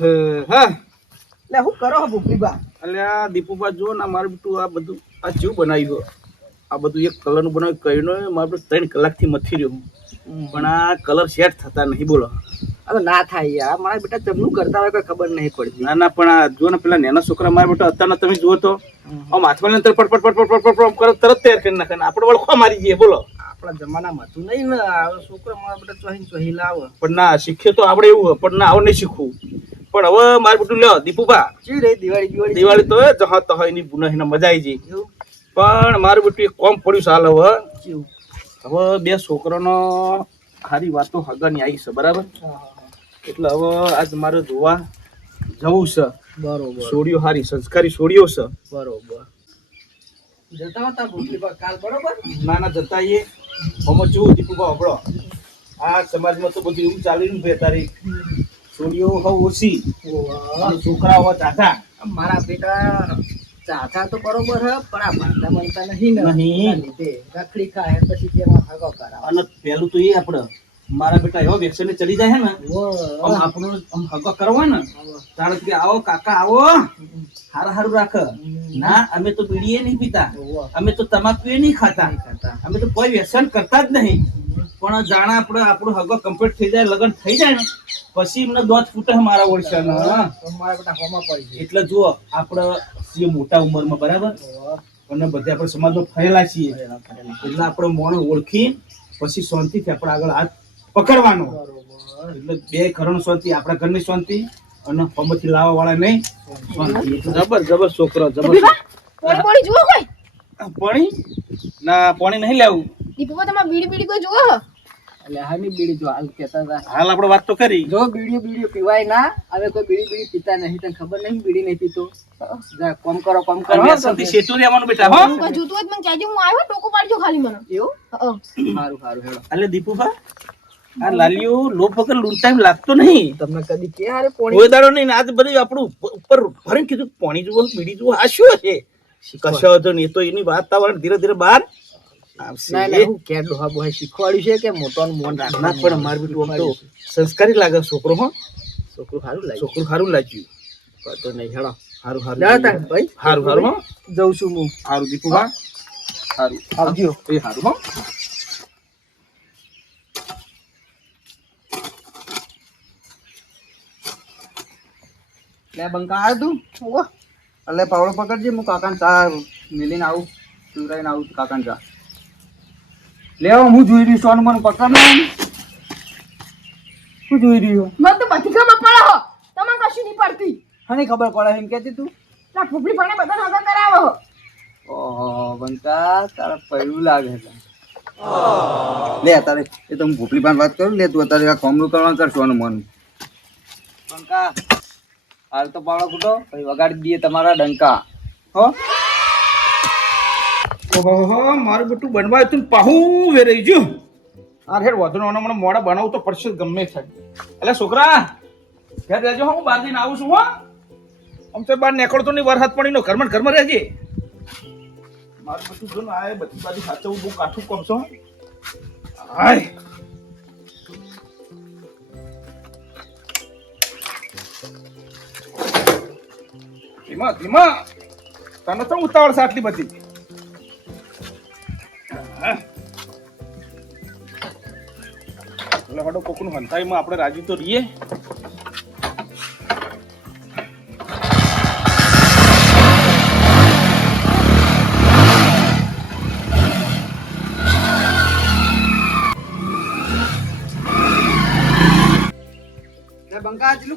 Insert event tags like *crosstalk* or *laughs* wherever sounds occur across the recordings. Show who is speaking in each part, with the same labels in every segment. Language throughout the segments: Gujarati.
Speaker 1: હા.
Speaker 2: એટલે હું કરો હો એટલે
Speaker 1: આ દીપુબા જો ને મારું બેટું આ બધું આ જેવું બનાવ્યું આ બધું એક કલરનું બનાવ્યું કહીને મારું ત્રણ કલાકથી મથી રહ્યો પણ આ કલર સેટ થતા નહીં બોલો.
Speaker 2: અરે ના થાય યાર મારા બેટા તમનું કરતા હોય કોઈ ખબર નહીં પડતી.
Speaker 1: ના ના પણ આ જો ને પેલા નાના છોકરા મારા બેટા અત્યારના તમે જુઓ તો આમ હાથમાં લઈને તરત પટ પટ પટ પટ પટ પટ કરો તરત તૈયાર કરી નાખે આપણે વળખવા મારી જઈએ બોલો.
Speaker 2: આપણા જમાનામાં હતું નહીં ને છોકરા મારા બેટા ચોહી ચોહી લાવે.
Speaker 1: પણ ના શીખ્યો તો આપણે એવું હોય, પણ ના આવું નહીં શીખવું. પણ હવે મારે બેટું લ્યો
Speaker 2: દીપુભા. દિવાળી દિવાળી?
Speaker 1: દિવાળી તો જહા તો એની ની પુનઃ મજા આવી જઈ પણ મારું બેટું એક કોમ પડ્યું સાલ હવે. હવે બે છોકરાનો સારી વાતો હગાની આવી છે બરાબર? એટલે હવે આજ મારે જોવા જવું છે.
Speaker 2: બરોબર.
Speaker 1: સોડીઓ હારી સંસ્કારી સોડીઓ છે.
Speaker 2: બરોબર. જતા હતા કાલ બરોબર?
Speaker 1: નાના જતા એ હમણાં જોઉં દીપુભા હબળો આ સમાજમાં તો બધું એવું ચાલી રહ્યું બે તારી સોડીઓ હવે ઓછી છોકરાઓ ચાચા
Speaker 2: મારા બેટા ચાચા તો બરોબર હે પણ આ ભણતા બનતા નહીં
Speaker 1: નહીં.
Speaker 2: રખડી ખાય પછી તેમાં હગો કરાવે.
Speaker 1: અને પેલું તો એ આપણે મારા બેટા એવો વેક્સિન ચડી જાય ને આમ આપણું આમ હગો કરવો હોય ને તારે કે આવો કાકા આવો હારું હારું રાખ. ના અમે તો બીડીએ નહીં પીતા. અમે તો તમાકુએ નહીં ખાતા.
Speaker 2: નહીં ખાતા.
Speaker 1: અમે તો કોઈ વ્યસન કરતા જ નહીં. પણ જાણે આપણે આપણો હગો કમ્પ્લીટ થઈ જાય લગ્ન થઈ જાય ને. પછી એમને દોત ફૂટે મારા ઓળખ્યા
Speaker 2: મારા બેટા હોમાં પડી ગયા
Speaker 1: એટલે જુઓ આપણે છીએ મોટા ઉંમરમાં બરાબર? અને બધા આપણે સમાજમાં ફરેલા છીએ. એટલે આપણે મોણ ઓળખી પછી શાંતિથી આપણે આગળ હાથ પકડવાનો.
Speaker 2: બરોબર.
Speaker 1: એટલે બે ઘરનું શાંતિ આપણા ઘરની શાંતિ અને હમથી લાવવા વાળા નહીં શાંતિ. જબર જબર છોકરો જબર
Speaker 3: પોણી પોણી જુઓ કોઈ?
Speaker 1: પાણી? ના પાણી નહીં લેવું.
Speaker 3: દીપુભા તમારે બીડી બીડી કોઈ જુઓ?
Speaker 2: એટલે હાની બીડી જો હાલ કહેતા હતા.
Speaker 1: હાલ આપણે વાત તો કરી.
Speaker 2: જો બીડીઓ બીડીઓ પીવાય ના હવે કોઈ બીડી બીડી પીતા નહીં તને ખબર નહીં બીડી નહીં પીતો? જા કોમ કરો કોમ કરો
Speaker 1: અને વ્યસનથી શેઠું બેટા હો.
Speaker 3: હું જોતું હોય મને કહેજો હું આવ્યો ટોકો પાડજો ખાલી મને.
Speaker 2: એવું? સારું સારું હેડો.
Speaker 1: એટલે દીપુભા આ લાલીઓ લોભ વગર લૂંટ ટાઈમ લાગતો નહીં.
Speaker 2: તમને કદી કે હારે પોણી?
Speaker 1: કોઈ દાડો નહીં આજ બધું આપણું ઉપર- ભરીને કીધું પાણી જુઓ બીડી જુઓ આ શું છે? કશો હતો નહીં તો એની વાતાવરણ ધીરે ધીરે બહાર
Speaker 2: ના ના હું કે ડોહા બોહા શીખવાડ્યું છે કે મોટો મોન
Speaker 1: ના પણ માર બી તો સંસ્કારી લાગે છોકરો હો.
Speaker 2: છોકરું સારું લાગ્યું.
Speaker 1: છોકરું સારું લાગ્યું.
Speaker 2: તો નહીં હેડો.
Speaker 1: સારું સારું
Speaker 2: ભાઈ.
Speaker 1: સારું સારું હો.
Speaker 2: જઉં છું હું.
Speaker 1: સારું દીપુભા સારું
Speaker 2: આવજો.
Speaker 1: એ સારું હો.
Speaker 2: લે બંકા આવ્યો તું.
Speaker 3: જુઓ.
Speaker 2: એટલે પાવડો પકડજે હું કાકાને ચા મેલીને આવું ચૂરાઈને આવું કાકાને ચા. લેવા હું જોઈ રહ્યું સોન મને પકડ શું જોઈ રહ્યું.
Speaker 3: મને તો બધી ખબર પડે હો. તમને કશું નહીં પડતી.
Speaker 2: હને ખબર પડે એમ કહેતી તું?
Speaker 3: લા ફૂફડી પણ બધા નગર કરાવો.
Speaker 2: ઓહો બંકા તારા પૈડું લાગે છે. લે તારે એ તો હું ભૂપલી પાન વાત કરું લે તું અત્યારે આ કોમનું કરવાનું કર સોનું મન. બંકા હાલ તો પાડો ખૂટો પછી વગાડી દઈએ તમારા ડંકા. હો?
Speaker 1: ઓહો, મારું બેટું બનવા તું પાહું વેરાઈ ગયું. આ હેડ, વધુ મને મોડા બનાવું તો પડશે ગમે થાય. એટલે છોકરા, ઘેર રહેજો હું બહાર જઈને આવું છું, હો. આમ તો બહાર નીકળતો નહીં વરસાદ પડી નો ઘરમાં ને ઘરમાં રહેજે. મારું બેટું જો ને બધી બાજુ સાચવું બહુ કાઠું છો હાય. ધીમા ધીમા. તને તો ઉતાવળ છે આટલી બધી. એટલે હડો કોકનું હંતાઈમાં આપણે રાજી તો રહીએ.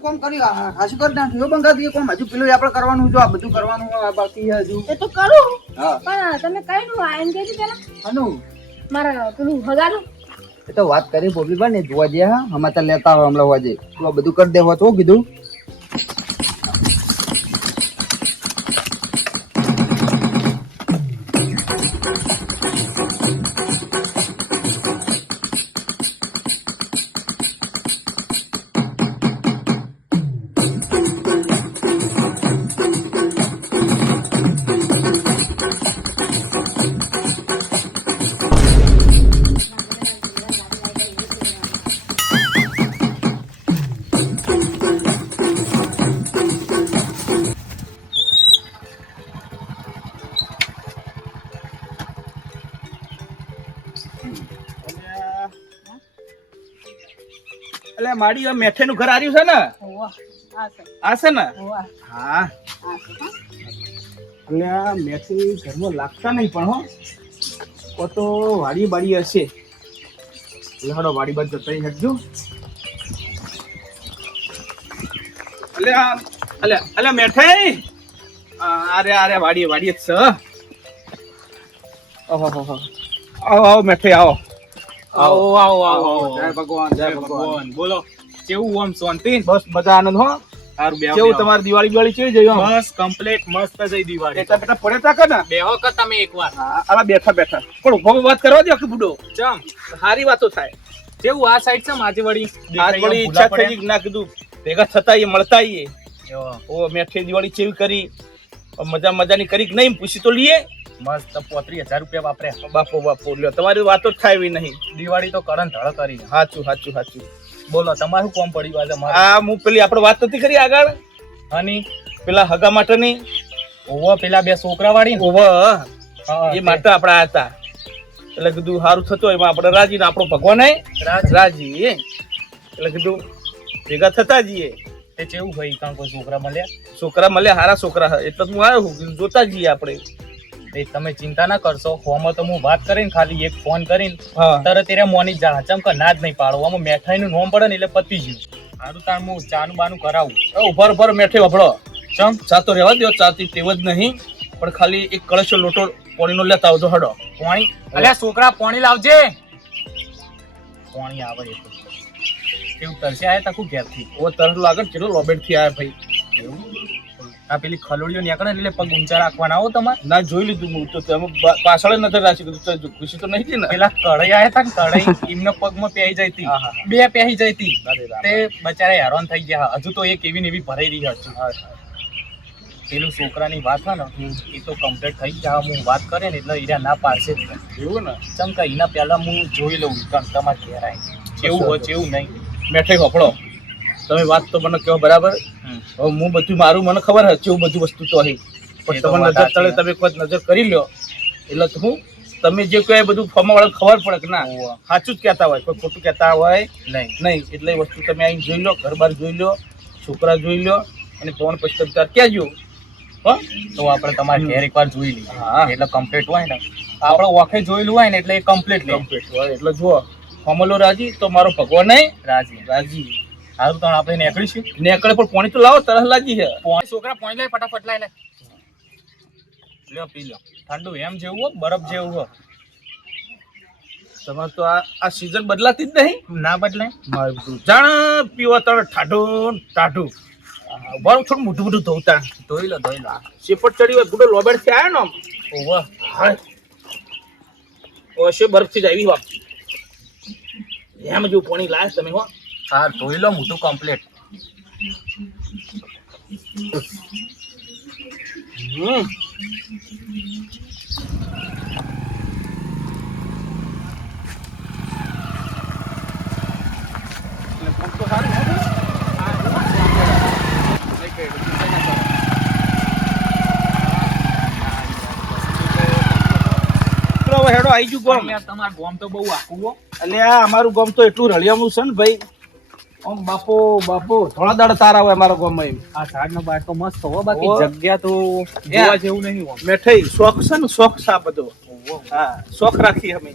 Speaker 2: કોમ કર્યું આ હાસુ કરી નાખ્યું કોમ હજુ પેલું આપણે કરવાનું જો આ બધું કરવાનું આ બાકી હજુ.
Speaker 3: એ તો કરું પણ તમે કઈ નું આ એમ કહેતી પેલા?
Speaker 2: હનુ
Speaker 3: મારા પેલું હગાનું?
Speaker 2: એ તો વાત કરી બોબી બને જોવા જઈએ હા. સમાચાર લેતા આવે હમણાં વાજે તું બધું કરી દેવા તો કીધું?
Speaker 1: એટલે મારી મેઠે નું ઘર આવ્યું છે ને? આ છે ને હા. એટલે આ મેથી ઘરમાં લાગતા નહીં પણ હો. ઓ તો વાડી બાડી હશે. એટલે હડો વાડી બાદ જતા હટજો અલે આ અલે એટલે મેઠાઈ. અરે અરે વાડી વાડી જ છે ઓહો હો હો. આવો આવો મેઠાઈ આવો.
Speaker 4: આવો આવો આવો
Speaker 1: જય ભગવાન જય ભગવાન.
Speaker 4: બોલો. કેવું આમ શાંતિ?
Speaker 1: બસ મજા આનંદ હો.
Speaker 4: સારું બે
Speaker 1: કેવું તમારી દિવાળી દિવાળી કેવી જઈ
Speaker 4: બસ કમ્પ્લીટ મસ્ત જઈ દિવાળી.
Speaker 1: બેટા બેટા પડે તા કે ના?
Speaker 4: બેહો કે તમે એકવાર.
Speaker 1: હા, આલા બેઠા બેઠા. પણ ઊભો વાત કરવા દો કે બુડો
Speaker 4: ચમ.
Speaker 1: સારી વાતો થાય.
Speaker 4: કેવું આ સાઈડ છે માજી વળી
Speaker 1: આજ વળી ઈચ્છા થઈ ના કીધું. ભેગા થતા એ મળતા આઈએ. ઓ મેઠી દિવાળી ચેવી કરી? મજા મજાની કરી કે નહીં? પૂછી તો લઈએ.
Speaker 4: મસ્ત પોત્રીસ હજાર રૂપિયા વાપર્યા.
Speaker 1: બાપો બાપો લ્યો તમારી વાતો જ થાય એવી નહીં.
Speaker 4: દિવાળી તો કરણ ધળ કરી.
Speaker 1: સાચું સાચું સાચું.
Speaker 4: બોલો તમારું કોમ પડ્યું આજે મારે.
Speaker 1: આ હું પેલી આપણે વાત નથી કરી આગળ?
Speaker 4: હની?
Speaker 1: પેલા હગા માટેની?
Speaker 4: ઓવો પેલા બે છોકરા વાળી
Speaker 1: ઓવો એ માટે આપણે હતા. એટલે કીધું સારું થતું એમાં આપણે રાજી ને આપણો ભગવાન એ
Speaker 4: રાજ.
Speaker 1: એટલે કીધું ભેગા થતા જઈએ.
Speaker 4: તે કેવું ભાઈ કાં કોઈ છોકરા મળ્યા?
Speaker 1: છોકરા મળ્યા હારા છોકરા. એટલે હું આવ્યો જોતા જઈએ આપણે.
Speaker 4: એ તમે ચિંતા ના કરશો. ફોનમાં તો હું વાત કરીને ખાલી એક ફોન કરીને તરત એને મોની જા ચમક ના જ નહીં પાડો. આમાં મેઠાઈનું નોમ પડે ને એટલે પતી ગયું. સારું તાર હું ચાનું બાનું કરાવું.
Speaker 1: ઉભર ઉભર ઊભા મેઠે વફડો
Speaker 4: ચમ
Speaker 1: ચા તો રહેવા દો ચાતી તેવ જ નહીં. પણ ખાલી એક કળશો લોટો પાણીનો લેતા આવજો હડો.
Speaker 4: પાણી? અલ્યા છોકરા પાણી લાવજે. પાણી આવે એ તો. કેવું તરસે આયા તાકું ઘેરથી?
Speaker 1: ઓ તરસ લાગે કેટલો લોબેટથી આયા ભાઈ.
Speaker 4: આ પેલી ખલોડીઓ નીકળે એટલે પગ ઊંચા રાખવાના. આવો તમારે.
Speaker 1: ના જોઈ લીધું હું તો. તમે પાછળ નજર રાખી કીધું તો ખુશી તો નહીં ને?
Speaker 4: પેલા કઢાઈ આવ્યા હતા ને કઢાઈ *laughs* એમના પગમાં પહેરી જઈ હતી. બે પહેરી જઈ હતી. તે બચારા હેરાન થઈ ગયા. હજુ તો એક એવી ને એવી ભરાઈ રહી હતી પેલું છોકરાની વાત છે ને એ તો કમ્પ્લીટ થઈ ગયા. હું વાત કરે ને એટલે ઈરા ના પાડશે.
Speaker 1: એવું ને?
Speaker 4: ચમકા એના પહેલા હું જોઈ લઉં. તમારે ઘેર આવી કેવું હોય કેવું નહીં.
Speaker 1: બેઠે વફડો તમે વાત તો મને કહો બરાબર? હું બધું મારું મને ખબર છે હું બધું વસ્તુ તો અહીં. પણ તમે નજર તળે. તમે કોઈ નજર કરી લ્યો. એટલે તો હું તમે જે કહો એ બધું ફોર્મા વાળા ખબર પડે કે ના. સાચું જ કહેતા હોય કોઈ ખોટું કહેતા હોય
Speaker 4: નહીં.
Speaker 1: નહીં. એટલે એ વસ્તુ તમે અહીં જોઈ લો ઘર બાર જોઈ લો છોકરા જોઈ લો અને ફોન પછી તમે તાર ક્યાં જો હો?
Speaker 4: તો આપણે તમારે ઘેર એકવાર જોઈ લઈએ.
Speaker 1: હા.
Speaker 4: એટલે કમ્પ્લીટ હોય ને. આપણે ઓખે જોયેલું હોય ને એટલે એ કમ્પ્લીટ લે.
Speaker 1: કમ્પ્લીટ હોય. એટલે જુઓ ફોમલો રાજી તો મારો ભગવાન નહીં.
Speaker 4: રાજી.
Speaker 1: રાજી.
Speaker 4: સારું તો આપણે નીકળીશું
Speaker 1: નેકળે પણ પાણી તો લાવો તરસ લાગી છે.
Speaker 4: પોણી છોકરા પોણી લાય ફટાફટ લાય લે લ્યો પી લ્યો. ઠંડુ એમ જેવું હો બરફ જેવું હો.
Speaker 1: તમારે તો આ આ સિઝન બદલાતી જ નહીં.
Speaker 4: ના
Speaker 1: મારું બધું જાણ પીવો તારે ઠાઠું ટાઢું. બરફ થોડું મોટું મોટું ધોતા
Speaker 4: ધોઈ લો ધોઈ લો.
Speaker 1: શેપટ ચડી હોય ગુડો લોબેડથી આવ્યો ને આમ.
Speaker 4: ઓવા
Speaker 1: હાય. ઓશે બરફથી જ આવી વાત એમ જેવું પાણી લાવે તમે હો.
Speaker 4: હા ધોઈ લો મોટું કમ્પ્લીટ
Speaker 1: હમ. ચલો હેડો આવી ગયું ગોમ.
Speaker 4: તમારું ગોમ તો બહુ આખું હો.
Speaker 1: એટલે આ અમારું ગામ તો એટલું રળિયામું છે ને ભાઈ. આમ બાપો બાપો થોડા દાડા તારા હોય અમારા ગામમાં એમ.
Speaker 4: આ ઝાડનો બાર તો મસ્ત હો બાકી જગ્યા તો જોવા જેવું નહીં હોય.
Speaker 1: મેઠાઈ શોખ છે ને શોખ છે આ બધો. હા શોખ રાખી અમે.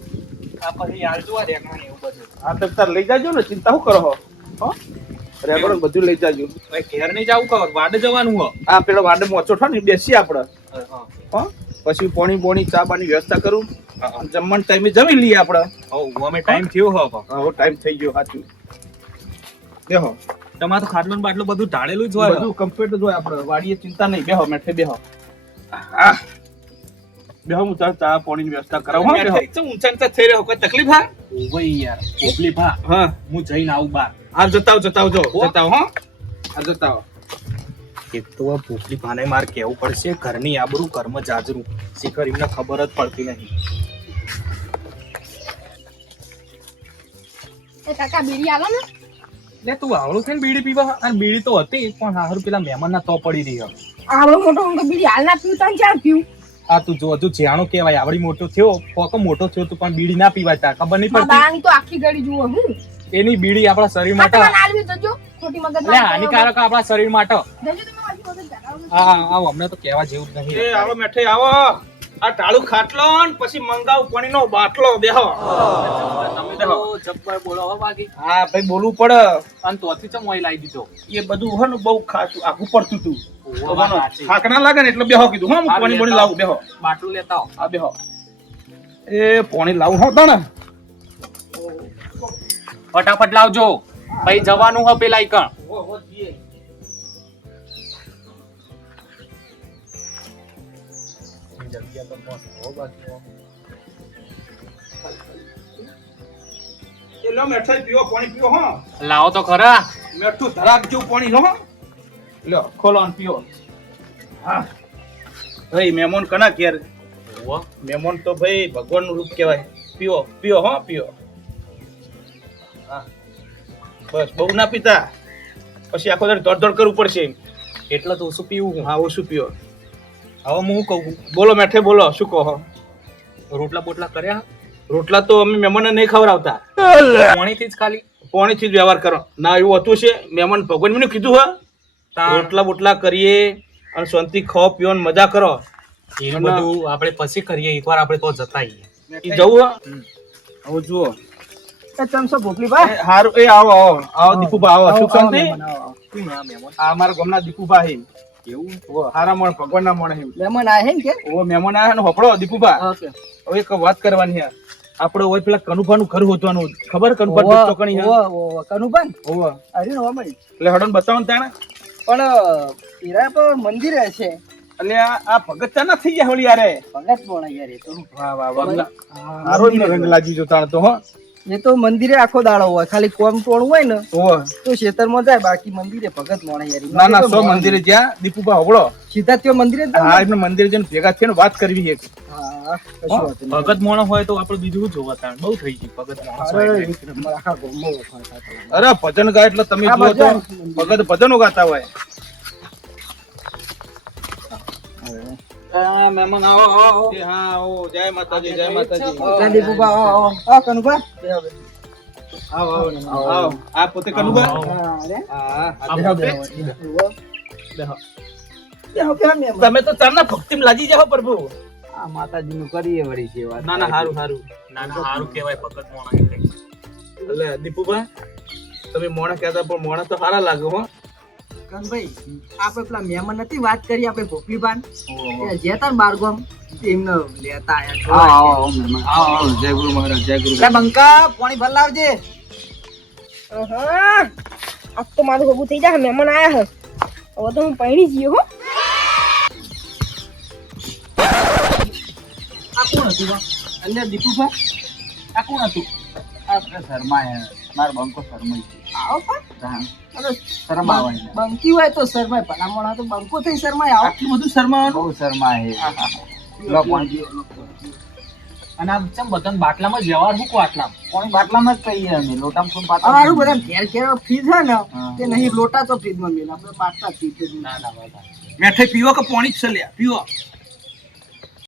Speaker 4: આ પછી હાલ જોવા રેગમાં એવું બધું.
Speaker 1: હા તો તાર લઈ જાજો ને ચિંતા શું કરો હો? હો? બધું લઈ જાજો.
Speaker 4: ઘેર નહીં જવું કહો વાડે જવાનું હો.
Speaker 1: આ પેલો વાડે મોચો થાય ને બેસી આપણે. હા પછી પોણી પોણી ચા પાણી વ્યવસ્થા કરું. જમવાનું ટાઈમે જમી લઈએ આપણે.
Speaker 4: અમે ટાઈમ થયો હો
Speaker 1: ટાઈમ થઈ ગયો સાચું. દેહો
Speaker 4: તમારે તો ખાટલું ને બાટલું બધું ઢાળેલું જ હોય.
Speaker 1: બધું કમ્પ્લીટ જ હોય આપણે. વાડીએ ચિંતા નહીં. બેહો મેઠે બેહો. બેહો હું તાર ચા પાણીની વ્યવસ્થા કરાવું હા, બેહો. ઊંચા ઊંચા થઈ રહ્યો? કોઈ તકલીફ હા?
Speaker 4: ઓય યાર. તકલીફ હા
Speaker 1: હા.
Speaker 4: હું જઈને આવું બાર.
Speaker 1: હા જતાવ જતાવ જો. જતાવ હા. હા જતાવ.
Speaker 4: એક તો આ ભૂખલી ભાને માર કેવું પડશે ઘરની આબરૂ કર્મ જાજરું. શિખર એમને ખબર જ પડતી નહીં.
Speaker 3: એ કાકા બીડી આલો ને?
Speaker 4: લે તું આવડું છે ને બીડી પીવા? અને બીડી તો હતી પણ હારું પેલા મહેમાન ના તો પડી રહી
Speaker 3: આવડો મોટો હું બીડી હાલ ના પીવું તને ચાર પીવું?
Speaker 4: આ તું જો હજુ જ્યાણો કેવાય આવડી મોટો થયો પોકો મોટો થયો તું પણ બીડી ના પીવાય તા ખબર નહીં પડતી?
Speaker 3: બાળાની તો આખી ગળી જુઓ હું.
Speaker 4: એની બીડી આપણા શરીર
Speaker 3: આ
Speaker 4: માટે
Speaker 3: આલવી જજો ખોટી મગજ
Speaker 4: લે હાનિકારક આપણા શરીર માટે.
Speaker 3: જજો તમે વાંચી મગજ ધરાવો.
Speaker 4: હા આવો અમને તો કહેવા જેવું જ
Speaker 1: એ
Speaker 4: નહીં
Speaker 1: આવો મેઠે આવો. આ ટાળું ખાટલો ને પછી મંગાવ પાણીનો બાટલો બેહો.
Speaker 4: જબ્બર બોલો હો બાકી.
Speaker 1: હા ભાઈ બોલવું પડે.
Speaker 4: અને તોથી ચમ ઓય લાવી દીધો?
Speaker 1: એ બધું હે ને બહુ ખાસું આખું પડતું
Speaker 4: સાચી.
Speaker 1: થાક ના લાગે ને એટલે બેહો કીધું હા હું
Speaker 4: હા,
Speaker 1: પાણી પાણી લાવું બેહો.
Speaker 4: બાટલું લેતા આવો.
Speaker 1: આ બેહો. એ પાણી લાવું હોતા ને
Speaker 4: ફટાફટ લાવજો. પછી જવાનું હો પેલા ઈકણ
Speaker 1: એ લો મેઠાઈ પીવો પાણી પીવો હો.
Speaker 4: લાવો તો ખરા.
Speaker 1: મેઠું ધરાક જેવું પાણી હો. લો ખોલો અને પીવો. હા. ભાઈ મહેમાન કના ઘેર?
Speaker 4: ઓવા.
Speaker 1: મહેમાન તો ભાઈ ભગવાનનું રૂપ કહેવાય. પીવો પીવો હો પીવો. હા. બસ બહુ ના પીતા. પછી આખો દર દોડ દોડ કરવું પડશે.
Speaker 4: એટલે તો ઓછું પીવું હું.
Speaker 1: હા ઓછું પીવો.
Speaker 4: હવે હું કહું.
Speaker 1: બોલો મેઠે બોલો શું કહો
Speaker 4: રોટલા બોટલા કર્યા?
Speaker 1: રોટલા તો અમે મહેમાનને નહીં ખવડાવતા.
Speaker 4: પાણીથી જ ખાલી
Speaker 1: પાણીથી જ વ્યવહાર કરો. ના એવું હતું છે. મહેમાન ભગવાન મને કીધું હા. રોટલા બોટલા કરીએ અને શાંતિ ખાઓ પીઓ ને મજા કરો.
Speaker 4: એનું બધું આપણે પછી કરીએ. એકવાર આપણે તો જતા આવીએ
Speaker 1: જવું હા. હવે જુઓ. એ હારું એ આવો આવો. આવો દીપુભા આવો. શું શાંતિ આ અમારા ગામના દીપુભા હે એવું? હારા મણ ભગવાનના મણ હે
Speaker 2: મહેમાન આ હે કે?
Speaker 1: ઓ મહેમાન આયા ને હોપડો દીપુભા હવે એક વાત કરવાની આપણે હોય પેલા કનુભાનું ઘર હોતવાનું. ખબર કનુભા દૂધ ચોકણી
Speaker 2: કનુભાન? અરે નો મળી
Speaker 1: એટલે હડન બતાવો ને તાણે.
Speaker 2: પણ હીરા પર મંદિરે છે.
Speaker 1: એટલે આ ભગત ચા નથી થઈ ગયા હોળી યારે
Speaker 2: ભગત પણ યાર એ તો?
Speaker 1: વાહ વાહ વાહ. હારો રંગ લાગી જો તાણ તો હો.
Speaker 2: એ તો મંદિરે આખો દાડો હોય ખાલી કોમ ટોળું હોય ને તો ખેતરમાં જાય બાકી મંદિરે ભગત મળે યાર.
Speaker 1: ના ના સો મંદિરે જ્યાં દીપુભા હોબળો
Speaker 2: સીધા ત્યાં મંદિરે
Speaker 1: હા એમને મંદિરે જઈને ભેગા થઈને વાત કરવી છે.
Speaker 2: હા કશું વાત નહીં.
Speaker 4: ભગત મોણો હોય તો આપણે બીજું શું જોવા તાણ. બહુ થઈ ગયું ભગત મોણો
Speaker 2: અરે,
Speaker 1: ભજન ગાય એટલે તમે
Speaker 2: ભજન.
Speaker 1: ભગત ભજનો ગાતા હોય.
Speaker 2: મહેમાન આવો આવો આવો.
Speaker 1: હા આવો. જય માતાજી જય માતાજી.
Speaker 2: જય દીપુભા આવો આવો. આવો કનુભા.
Speaker 1: આવો આવો આવો આ પોતે કનુભા?
Speaker 2: હા
Speaker 4: આ
Speaker 1: બેહો,
Speaker 4: પોતે?
Speaker 1: બેહો. બેહો.
Speaker 2: બેહો, બેહો, મહેમાન.
Speaker 1: તમે તો ચારના ભક્તિમાં લાગી જાઓ પ્રભુ.
Speaker 2: આ માતાજીનું કરીએ વળી સેવા
Speaker 1: ના ના હારું સારું
Speaker 4: ના ના સારું કહેવાય ભગત મોણા એટલે.
Speaker 1: એટલે દીપુભા તમે મોણા કહેતા પણ મોણા તો સારા લાગે હો.
Speaker 2: કનુભાઈ આપણે પેલા મહેમાન નથી વાત કરી આપણે ભોપલીબાન જે તાર બારગોમ એમને લેતા આયા જય ગુરુ મહારાજ જય ગુરુ. બંકા પાણી ભર લાવજે.
Speaker 3: આજ તો મારું ભેગું થઈ જાય મહેમાન આયા હે. હવે તો હું પૈણી જઈએ હો.
Speaker 2: આ કોણ હતું અંદર અલ્યા દીપુભા આ કોણ હતું? આ શર્મા હે મારો બંકો શર્મા આવો પણ. શર્મા આવે બંકી હોય તો શર્મા ભલામણ તો બંકો થઈ શરમાય. આવો.
Speaker 1: આટલું બધું શરમાવાનું?
Speaker 2: બહુ શર્મા હે
Speaker 4: અને આમ ચમ બધા બાટલામાં જવાર મૂકો આટલા
Speaker 2: કોણ બાટલામાં જ કહીએ અમે? લોટામાં તો બાટલા મારું બધા ઘેર ઘેર ફ્રીજ હોય ને તે નહીં લોટા તો ફ્રીજમાં મેલા. આપણે બાટલા પીતે
Speaker 4: ના ના
Speaker 1: મેઠે પીવો કે પાણી જ છે લ્યા? પીવો.